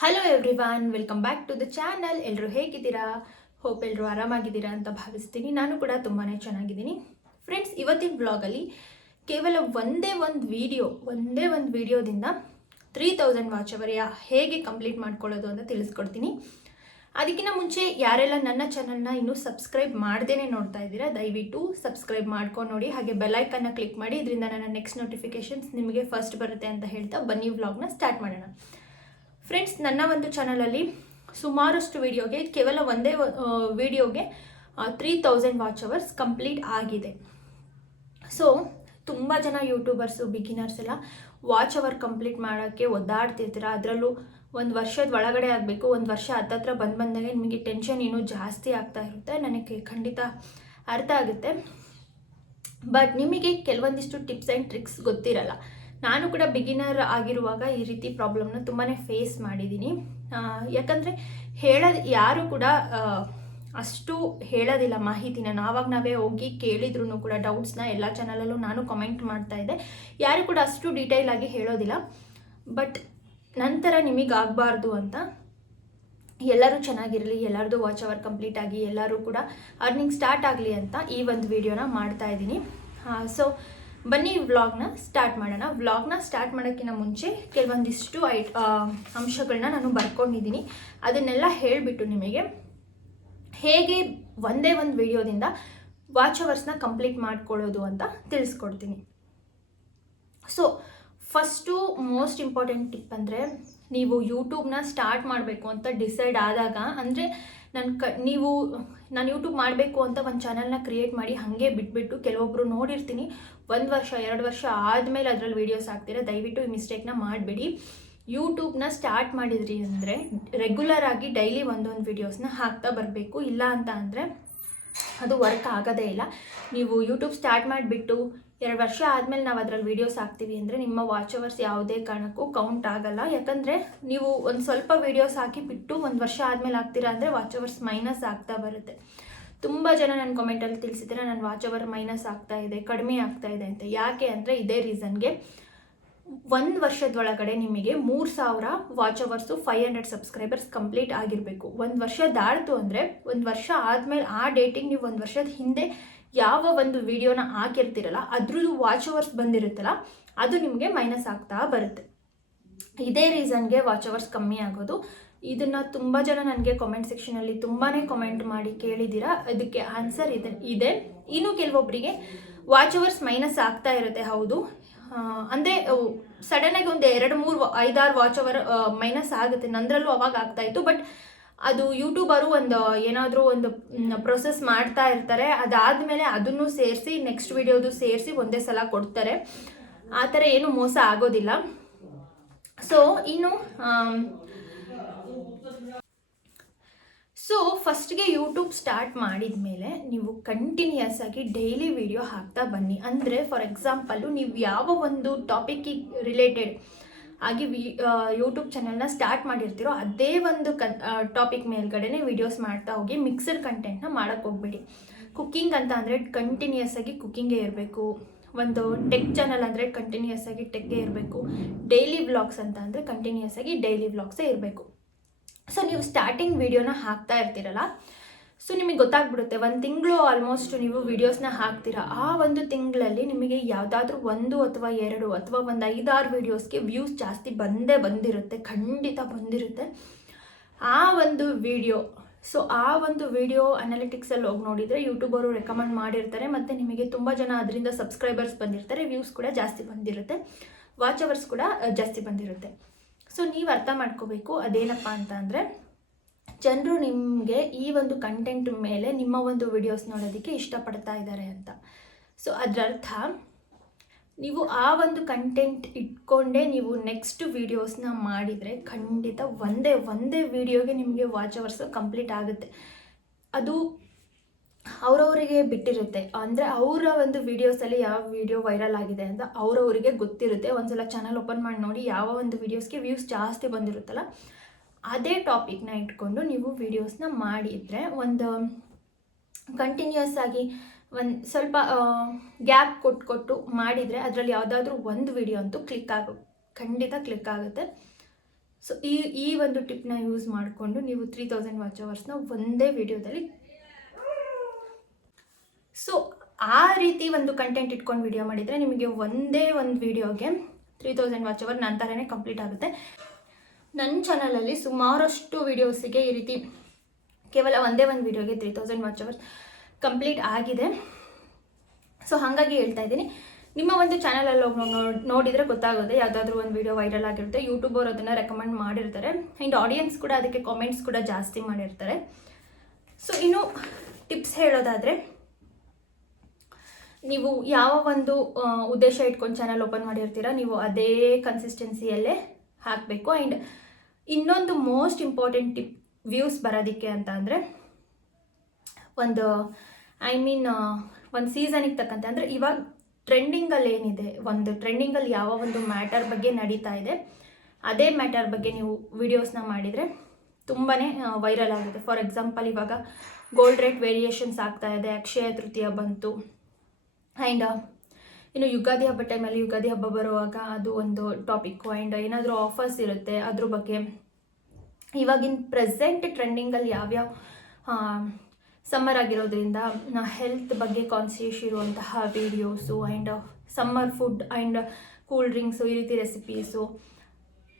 Hello everyone welcome back to the channel ಎಲ್ಲರೂ ಹೇಗಿದ್ದೀರಾ? Hope ಎಲ್ಲರೂ ಆರಾಮಾಗಿದ್ದೀರಾ ಅಂತ ಭಾವಿಸ್ತೀನಿ. ನಾನು ಕೂಡ ತುಂಬಾ ಚೆನ್ನಾಗಿದ್ದೀನಿ. ಫ್ರೆಂಡ್ಸ್ ಇವತ್ತಿನ ಬ್ಲಾಗಲ್ಲಿ ಕೇವಲ ಒಂದೇ ಒಂದು ವಿಡಿಯೋ ಒಂದೇ ಒಂದು ವಿಡಿಯೋದಿಂದ ತ್ರೀ ತೌಸಂಡ್ ವಾಚ್ ಅವರ್ ಹೇಗೆ ಕಂಪ್ಲೀಟ್ ಮಾಡ್ಕೊಳ್ಳೋದು ಅಂತ ತಿಳಿಸ್ಕೊಡ್ತೀನಿ. ಅದಕ್ಕಿಂತ ಮುಂಚೆ ಯಾರೆಲ್ಲ ನನ್ನ ಚಾನಲ್ನ ಇನ್ನೂ ಸಬ್ಸ್ಕ್ರೈಬ್ ಮಾಡ್ದೇನೆ ನೋಡ್ತಾ ಇದ್ದೀರಾ, ದಯವಿಟ್ಟು ಸಬ್ಸ್ಕ್ರೈಬ್ ಮಾಡ್ಕೊಂಡು ನೋಡಿ. ಹಾಗೆ ಬೆಲ್ಲೈಕನ್ನ ಕ್ಲಿಕ್ ಮಾಡಿ. ಇದರಿಂದ ನನ್ನ ನೆಕ್ಸ್ಟ್ ನೋಟಿಫಿಕೇಶನ್ಸ್ ನಿಮಗೆ ಫಸ್ಟ್ ಬರುತ್ತೆ ಅಂತ ಹೇಳ್ತಾ ಬನ್ನಿ ವ್ಲಾಗ್ನ ಸ್ಟಾರ್ಟ್ ಮಾಡೋಣ. ಫ್ರೆಂಡ್ಸ್ ನನ್ನ ಒಂದು ಚಾನಲಲ್ಲಿ ಸುಮಾರಷ್ಟು ವಿಡಿಯೋಗೆ ಕೇವಲ ಒಂದೇ ವಿಡಿಯೋಗೆ three thousand watch hours complete ಆಗಿದೆ. ಸೊ ತುಂಬ ಜನ ಯೂಟ್ಯೂಬರ್ಸು ಬಿಗಿನರ್ಸ್ ಎಲ್ಲ ವಾಚ್ ಅವರ್ ಕಂಪ್ಲೀಟ್ ಮಾಡೋಕ್ಕೆ ಒದ್ದಾಡ್ತಿರ್ತೀರ? ಅದರಲ್ಲೂ ಒಂದು ವರ್ಷದ ಒಳಗಡೆ ಆಗಬೇಕು, ಒಂದು ವರ್ಷ ಹತ್ತತ್ರ ಬಂದು ಬಂದಾಗ ನಿಮಗೆ ಟೆನ್ಷನ್ ಇನ್ನೂ ಜಾಸ್ತಿ ಆಗ್ತಾ ಇರುತ್ತೆ. ನನಗೆ ಖಂಡಿತ ಅರ್ಥ ಆಗುತ್ತೆ. ಬಟ್ ನಿಮಗೆ ಕೆಲವೊಂದಿಷ್ಟು ಟಿಪ್ಸ್ ಆ್ಯಂಡ್ ಟ್ರಿಕ್ಸ್ ಗೊತ್ತಿರಲ್ಲ. ನಾನು ಕೂಡ ಬಿಗಿನರ್ ಆಗಿರುವಾಗ ಈ ರೀತಿ ಪ್ರಾಬ್ಲಮ್ನ ತುಂಬಾ ಫೇಸ್ ಮಾಡಿದ್ದೀನಿ ಯಾಕಂದರೆ ಹೇಳೋದು, ಯಾರು ಕೂಡ ಅಷ್ಟು ಹೇಳೋದಿಲ್ಲ ಮಾಹಿತಿನ. ನಾವಾಗ ನಾವೇ ಹೋಗಿ ಕೇಳಿದ್ರು ಕೂಡ ಡೌಟ್ಸ್ನ ಎಲ್ಲ ಚಾನಲಲ್ಲೂ ನಾನು ಕಮೆಂಟ್ ಮಾಡ್ತಾ ಇದ್ದೆ. ಯಾರು ಕೂಡ ಅಷ್ಟು ಡೀಟೇಲ್ ಆಗಿ ಹೇಳೋದಿಲ್ಲ. ಬಟ್ ನಂತರ ನಿಮಗೆ ಆಗಬಾರ್ದು ಅಂತ ಎಲ್ಲರೂ ಚೆನ್ನಾಗಿರಲಿ, ಎಲ್ಲರದು ವಾಚ್ ಅವರ್ ಕಂಪ್ಲೀಟ್ ಆಗಿ ಎಲ್ಲರೂ ಕೂಡ ಅರ್ನಿಂಗ್ ಸ್ಟಾರ್ಟ್ ಆಗಲಿ ಅಂತ ಈ ಒಂದು ವಿಡಿಯೋನ ಮಾಡ್ತಾ ಇದ್ದೀನಿ. ಸೊ ಬನ್ನಿ ವ್ಲಾಗ್ನ ಸ್ಟಾರ್ಟ್ ಮಾಡೋಣ. ವ್ಲಾಗ್ನ ಸ್ಟಾರ್ಟ್ ಮಾಡೋಕ್ಕಿಂತ ಮುಂಚೆ ಕೆಲವೊಂದಿಷ್ಟು ಐ ಅಂಶಗಳನ್ನ ನಾನು ಬರ್ಕೊಂಡಿದ್ದೀನಿ. ಅದನ್ನೆಲ್ಲ ಹೇಳಿಬಿಟ್ಟು ನಿಮಗೆ ಹೇಗೆ ಒಂದೇ ಒಂದು ವಿಡಿಯೋದಿಂದ ವಾಚ್ ಅವರ್ಸ್ನ ಕಂಪ್ಲೀಟ್ ಮಾಡ್ಕೊಳ್ಳೋದು ಅಂತ ತಿಳಿಸ್ಕೊಡ್ತೀನಿ. So first most important tip ಅಂದರೆ ನೀವು ಯೂಟ್ಯೂಬ್ನ ಸ್ಟಾರ್ಟ್ ಮಾಡಬೇಕು ಅಂತ ಡಿಸೈಡ್ ಆದಾಗ, ಅಂದರೆ ನನ್ನ ಕ, ನೀವು, ನಾನು ಯೂಟ್ಯೂಬ್ ಮಾಡಬೇಕು ಅಂತ ಒಂದು ಚಾನಲ್ನ ಕ್ರಿಯೇಟ್ ಮಾಡಿ ಹಾಗೆ ಬಿಟ್ಬಿಟ್ಟು ಕೆಲವೊಬ್ಬರು ನೋಡಿರ್ತೀನಿ. ಒಂದು ವರ್ಷ, ಎರಡು ವರ್ಷ ಆದಮೇಲೆ ಅದರಲ್ಲಿ ವೀಡಿಯೋಸ್ ಹಾಕ್ತೀರಾ? ದಯವಿಟ್ಟು ಈ ಮಿಸ್ಟೇಕ್ನ ಮಾಡಬೇಡಿ. ಯೂಟ್ಯೂಬ್ನ ಸ್ಟಾರ್ಟ್ ಮಾಡಿದ್ರಿ ಅಂದರೆ ರೆಗ್ಯುಲರ್ ಆಗಿ ಡೈಲಿ ಒಂದೊಂದು ವೀಡಿಯೋಸ್ನ ಹಾಕ್ತಾ ಬರಬೇಕು. ಇಲ್ಲ ಅಂತ ಅಂದರೆ ಅದು ವರ್ಕ್ ಆಗೋದೇ ಇಲ್ಲ. ನೀವು ಯೂಟ್ಯೂಬ್ ಸ್ಟಾರ್ಟ್ ಮಾಡಿಬಿಟ್ಟು ಎರಡು ವರ್ಷ ಆದಮೇಲೆ ನಾವು ಅದರಲ್ಲಿ ವೀಡಿಯೋಸ್ ಹಾಕ್ತೀವಿ ಅಂದರೆ ನಿಮ್ಮ ವಾಚ್ ಅವರ್ಸ್ ಯಾವುದೇ ಕಾರಣಕ್ಕೂ ಕೌಂಟ್ ಆಗಲ್ಲ. ಯಾಕಂದರೆ ನೀವು ಒಂದು ಸ್ವಲ್ಪ ವೀಡಿಯೋಸ್ ಹಾಕಿ ಬಿಟ್ಟು ಒಂದು ವರ್ಷ ಆದಮೇಲೆ ಹಾಕ್ತೀರಾ ಅಂದರೆ ವಾಚ್ ಅವರ್ಸ್ ಮೈನಸ್ ಆಗ್ತಾ ಬರುತ್ತೆ. ತುಂಬ ಜನ ನನ್ನ ಕಮೆಂಟಲ್ಲಿ ತಿಳಿಸಿದ್ರೆ ನನ್ನ ವಾಚ್ ಅವರ್ ಮೈನಸ್ ಆಗ್ತಾ ಇದೆ, ಕಡಿಮೆ ಆಗ್ತಾ ಇದೆ ಅಂತ. ಯಾಕೆ ಅಂದರೆ ಇದೇ ರೀಸನ್ಗೆ ಒಂದು ವರ್ಷದೊಳಗಡೆ ನಿಮಗೆ ಮೂರು ಸಾವಿರ watch hours five hundred subscribers complete ಆಗಿರಬೇಕು. ಒಂದು ವರ್ಷ ದಾಡ್ತು ಅಂದರೆ ಒಂದು ವರ್ಷ ಆದಮೇಲೆ ಆ ಡೇಟಿಗೆ ನೀವು ಒಂದು ವರ್ಷದ ಹಿಂದೆ ಯಾವ ಒಂದು ವಿಡಿಯೋನ ಹಾಕಿರ್ತೀರಲ್ಲ, ಅದ್ರದ್ದು ವಾಚ್ ಅವರ್ಸ್ ಬಂದಿರುತ್ತಲ್ಲ, ಅದು ನಿಮಗೆ ಮೈನಸ್ ಆಗ್ತಾ ಬರುತ್ತೆ. ಇದೇ ರೀಸನ್ಗೆ ವಾಚ್ ಅವರ್ಸ್ ಕಮ್ಮಿ ಆಗೋದು. ಇದನ್ನು ತುಂಬ ಜನ ನನಗೆ ಕಾಮೆಂಟ್ ಸೆಕ್ಷನಲ್ಲಿ ತುಂಬಾ ಕಾಮೆಂಟ್ ಮಾಡಿ ಕೇಳಿದ್ದೀರಾ? ಅದಕ್ಕೆ ಆನ್ಸರ್ ಇದೆ ಇದೆ. ಇನ್ನು ಕೆಲವೊಬ್ಬರಿಗೆ ವಾಚ್ ಅವರ್ಸ್ ಮೈನಸ್ ಆಗ್ತಾ ಇರುತ್ತೆ, ಹೌದು. ಅಂದರೆ ಸಡನ್ನಾಗಿ ಒಂದು ಎರಡು ಮೂರು, ಐದಾರು ವಾಚ್ ಅವರ್ ಮೈನಸ್ ಆಗುತ್ತೆ. ನಂದರಲ್ಲೂ ಅವಾಗ ಆಗ್ತಾ ಇತ್ತು ಬಟ್ ಅದು ಯೂಟ್ಯೂಬರು ಒಂದು, ಏನಾದರೂ ಒಂದು ಪ್ರೊಸೆಸ್ ಮಾಡ್ತಾ ಇರ್ತಾರೆ. ಅದಾದಮೇಲೆ ಅದನ್ನು ಸೇರಿಸಿ ನೆಕ್ಸ್ಟ್ ವಿಡಿಯೋದು ಸೇರಿಸಿ ಒಂದೇ ಸಲ ಕೊಡ್ತಾರೆ. ಆ ಥರ ಏನು ಮೋಸ ಆಗೋದಿಲ್ಲ. ಸೊ ಇನ್ನು ಸೊ ಫಸ್ಟ್ಗೆ ಯೂಟ್ಯೂಬ್ ಸ್ಟಾರ್ಟ್ ಮಾಡಿದ ಮೇಲೆ ನೀವು ಕಂಟಿನ್ಯೂಸ್ ಆಗಿ ಡೈಲಿ ವಿಡಿಯೋ ಹಾಕ್ತಾ ಬನ್ನಿ. ಅಂದರೆ ಫಾರ್ ಎಕ್ಸಾಂಪಲ್ಲು ನೀವು ಯಾವ ಒಂದು ಟಾಪಿಕ್ಕಿಗೆ ರಿಲೇಟೆಡ್ ಆಗಿ ವಿ ಯೂಟ್ಯೂಬ್ ಚಾನಲ್ನ ಸ್ಟಾರ್ಟ್ ಮಾಡಿರ್ತೀರೋ ಅದೇ ಒಂದು ಕನ್ ಟಾಪಿಕ್ ಮೇಲ್ಗಡೆನೆ ವಿಡಿಯೋಸ್ ಮಾಡ್ತಾ ಹೋಗಿ ಮಿಕ್ಸರ್ ಕಂಟೆಂಟ್ನ ಮಾಡೋಕ್ಕೆ ಹೋಗ್ಬೇಡಿ. ಕುಕ್ಕಿಂಗ್ ಅಂತ ಅಂದರೆ ಕಂಟಿನ್ಯೂಸ್ ಆಗಿ ಕುಕ್ಕಿಂಗೇ ಇರಬೇಕು. ಒಂದು ಟೆಕ್ ಚಾನಲ್ ಅಂದರೆ ಕಂಟಿನ್ಯೂಸ್ ಆಗಿ ಟೆಕ್ಕೇ ಇರಬೇಕು. ಡೈಲಿ ವ್ಲಾಗ್ಸ್ ಅಂತ ಅಂದರೆ ಕಂಟಿನ್ಯೂಸ್ ಆಗಿ ಡೈಲಿ ವ್ಲಾಗ್ಸೇ ಇರಬೇಕು. ಸೊ ನೀವು ಸ್ಟಾರ್ಟಿಂಗ್ ವೀಡಿಯೋನ ಹಾಕ್ತಾ ಇರ್ತೀರಲ್ಲ ಸೊ ನಿಮಗೆ ಗೊತ್ತಾಗ್ಬಿಡುತ್ತೆ, ಒಂದು ತಿಂಗಳು ಆಲ್ಮೋಸ್ಟ್ ನೀವು ವೀಡಿಯೋಸ್ನ ಹಾಕ್ತೀರಾ, ಆ ಒಂದು ತಿಂಗಳಲ್ಲಿ ನಿಮಗೆ ಯಾವುದಾದ್ರೂ ಒಂದು ಅಥವಾ ಎರಡು ಅಥವಾ ಒಂದು ಐದಾರು ವೀಡಿಯೋಸ್ಗೆ ವ್ಯೂಸ್ ಜಾಸ್ತಿ ಬಂದೇ ಬಂದಿರುತ್ತೆ, ಖಂಡಿತ ಬಂದಿರುತ್ತೆ. ಆ ಒಂದು ವಿಡಿಯೋ ಸೊ ಆ ಒಂದು ವಿಡಿಯೋ ಅನಾಲಿಟಿಕ್ಸಲ್ಲಿ ಹೋಗಿ ನೋಡಿದರೆ ಯೂಟ್ಯೂಬರು ರೆಕಮೆಂಡ್ ಮಾಡಿರ್ತಾರೆ, ಮತ್ತು ನಿಮಗೆ ತುಂಬ ಜನ ಅದರಿಂದ ಸಬ್ಸ್ಕ್ರೈಬರ್ಸ್ ಬಂದಿರ್ತಾರೆ ವ್ಯೂಸ್ ಕೂಡ ಜಾಸ್ತಿ ಬಂದಿರುತ್ತೆ ವಾಚ್ ಅವರ್ಸ್ ಕೂಡ ಜಾಸ್ತಿ ಬಂದಿರುತ್ತೆ. ಸೊ ನೀವು ಅರ್ಥ ಮಾಡ್ಕೋಬೇಕು ಅದೇನಪ್ಪ ಅಂತ ಅಂದರೆ ಜನರು ನಿಮಗೆ ಈ ಒಂದು ಕಂಟೆಂಟ್ ಮೇಲೆ ನಿಮ್ಮ ಒಂದು ವಿಡಿಯೋಸ್ ನೋಡೋದಕ್ಕೆ ಇಷ್ಟಪಡ್ತಾ ಇದ್ದಾರೆ ಅಂತ. ಸೊ ಅದರರ್ಥ ನೀವು ಆ ಒಂದು ಕಂಟೆಂಟ್ ಇಟ್ಕೊಂಡೇ ನೀವು ನೆಕ್ಸ್ಟ್ ವೀಡಿಯೋಸ್ನ ಮಾಡಿದರೆ ಖಂಡಿತ ಒಂದೇ ಒಂದೇ ವಿಡಿಯೋಗೆ ನಿಮಗೆ ವಾಚ್ ಅವರ್ಸ್ ಕಂಪ್ಲೀಟ್ ಆಗುತ್ತೆ. ಅದು ಅವರವರಿಗೆ ಬಿಟ್ಟಿರುತ್ತೆ. ಅಂದರೆ ಅವರ ಒಂದು ವೀಡಿಯೋಸಲ್ಲಿ ಯಾವ ವಿಡಿಯೋ ವೈರಲ್ ಆಗಿದೆ ಅಂತ ಅವರವರಿಗೆ ಗೊತ್ತಿರುತ್ತೆ. ಒಂದ್ಸಲ ಚಾನಲ್ ಓಪನ್ ಮಾಡಿ ನೋಡಿ ಯಾವ ಒಂದು ವೀಡಿಯೋಸ್ಗೆ ವ್ಯೂಸ್ ಜಾಸ್ತಿ ಬಂದಿರುತ್ತಲ್ಲ ಅದೇ ಟಾಪಿಕ್ನ ಇಟ್ಕೊಂಡು ನೀವು ವಿಡಿಯೋಸ್ನ ಮಾಡಿದರೆ ಒಂದು ಕಂಟಿನ್ಯೂಸ್ ಆಗಿ ಒಂದು ಸ್ವಲ್ಪ ಗ್ಯಾಪ್ ಕೊಟ್ಟು ಕೊಟ್ಟು ಮಾಡಿದರೆ ಅದರಲ್ಲಿ ಯಾವುದಾದ್ರೂ ಒಂದು ವಿಡಿಯೋ ಅಂತೂ ಕ್ಲಿಕ್ ಆಗ, ಖಂಡಿತ ಕ್ಲಿಕ್ ಆಗುತ್ತೆ. ಸೊ ಈ ಈ ಒಂದು ಟಿಪ್ನ ಯೂಸ್ ಮಾಡಿಕೊಂಡು ನೀವು ತ್ರೀ ತೌಸಂಡ್ ವಾಚ್ ಅವರ್ಸ್ನ ಒಂದೇ ವಿಡಿಯೋದಲ್ಲಿ ಸೊ ಆ ರೀತಿ ಒಂದು ಕಂಟೆಂಟ್ ಇಟ್ಕೊಂಡು ವಿಡಿಯೋ ಮಾಡಿದರೆ ನಿಮಗೆ ಒಂದೇ ಒಂದು ವಿಡಿಯೋಗೆ ತ್ರೀ ತೌಸಂಡ್ ವಾಚ್ ಅವರ್ ನಂತರನೇ ಕಂಪ್ಲೀಟ್ ಆಗುತ್ತೆ. ನನ್ನ ಚಾನಲಲ್ಲಿ ಸುಮಾರಷ್ಟು ವೀಡಿಯೋಸಿಗೆ ಈ ರೀತಿ ಕೇವಲ ಒಂದೇ ಒಂದು ವಿಡಿಯೋಗೆ three thousand watch hours complete ಆಗಿದೆ. ಸೊ ಹಾಗಾಗಿ ಹೇಳ್ತಾ ಇದ್ದೀನಿ. ನಿಮ್ಮ ಒಂದು ಚಾನಲಲ್ಲಿ ಹೋಗಿ ನೋಡಿ ನೋಡಿದರೆ ಗೊತ್ತಾಗುತ್ತೆ, ಯಾವುದಾದ್ರೂ ಒಂದು ವೀಡಿಯೋ ವೈರಲ್ ಆಗಿರುತ್ತೆ ಯೂಟ್ಯೂಬ್ ಅವರು ಅದನ್ನು ರೆಕಮೆಂಡ್ ಮಾಡಿರ್ತಾರೆ. ಆ್ಯಂಡ್ ಆಡಿಯನ್ಸ್ ಕೂಡ ಅದಕ್ಕೆ ಕಾಮೆಂಟ್ಸ್ ಕೂಡ ಜಾಸ್ತಿ ಮಾಡಿರ್ತಾರೆ. ಸೊ ಇನ್ನು ಟಿಪ್ಸ್ ಹೇಳೋದಾದರೆ, ನೀವು ಯಾವ ಒಂದು ಉದ್ದೇಶ ಇಟ್ಕೊಂಡು ಚಾನಲ್ ಓಪನ್ ಮಾಡಿರ್ತೀರ, ನೀವು ಅದೇ ಕನ್ಸಿಸ್ಟೆನ್ಸಿಯಲ್ಲೇ ಹಾಕಬೇಕು. ಆ್ಯಂಡ್ ಇನ್ನೊಂದು ಮೋಸ್ಟ್ ಇಂಪಾರ್ಟೆಂಟ್ ಟಿಪ್ ವ್ಯೂಸ್ ಬರೋದಕ್ಕೆ ಅಂತ ಅಂದರೆ ಒಂದು ಐ ಮೀನ್ ಒಂದು ಸೀಸನಿಗೆ ತಕ್ಕಂತೆ ಅಂದರೆ ಇವಾಗ ಟ್ರೆಂಡಿಂಗಲ್ಲಿ ಏನಿದೆ, ಒಂದು ಟ್ರೆಂಡಿಂಗಲ್ಲಿ ಯಾವ ಒಂದು ಮ್ಯಾಟರ್ ಬಗ್ಗೆ ನಡೀತಾ ಇದೆ, ಅದೇ ಮ್ಯಾಟರ್ ಬಗ್ಗೆ ನೀವು ವಿಡಿಯೋಸ್ನ ಮಾಡಿದರೆ ತುಂಬಾ ವೈರಲ್ ಆಗುತ್ತೆ. ಫಾರ್ ಎಕ್ಸಾಂಪಲ್ ಇವಾಗ ಗೋಲ್ಡ್ ರೇಟ್ ವೇರಿಯೇಷನ್ಸ್ ಆಗ್ತಾ ಇದೆ, ಅಕ್ಷಯ ತೃತೀಯ ಬಂತು ಆ್ಯಂಡ್ ಇನ್ನು ಯುಗಾದಿ ಹಬ್ಬ ಟೈಮಲ್ಲಿ ಯುಗಾದಿ ಹಬ್ಬ ಬರುವಾಗ ಅದು ಒಂದು ಟಾಪಿಕ್ಕು ಆ್ಯಂಡ್ ಏನಾದರೂ ಆಫರ್ಸ್ ಇರುತ್ತೆ, ಅದ್ರ ಬಗ್ಗೆ. ಇವಾಗಿನ ಪ್ರೆಸೆಂಟ್ ಟ್ರೆಂಡಿಂಗಲ್ಲಿ ಯಾವ್ಯಾವ ಸಮ್ಮರ್ ಆಗಿರೋದ್ರಿಂದ ಹೆಲ್ತ್ ಬಗ್ಗೆ ಕಾನ್ಸಿಯಸ್ ಇರುವಂತಹ videos and summer food and cool drinks ಈ ರೀತಿ ರೆಸಿಪೀಸು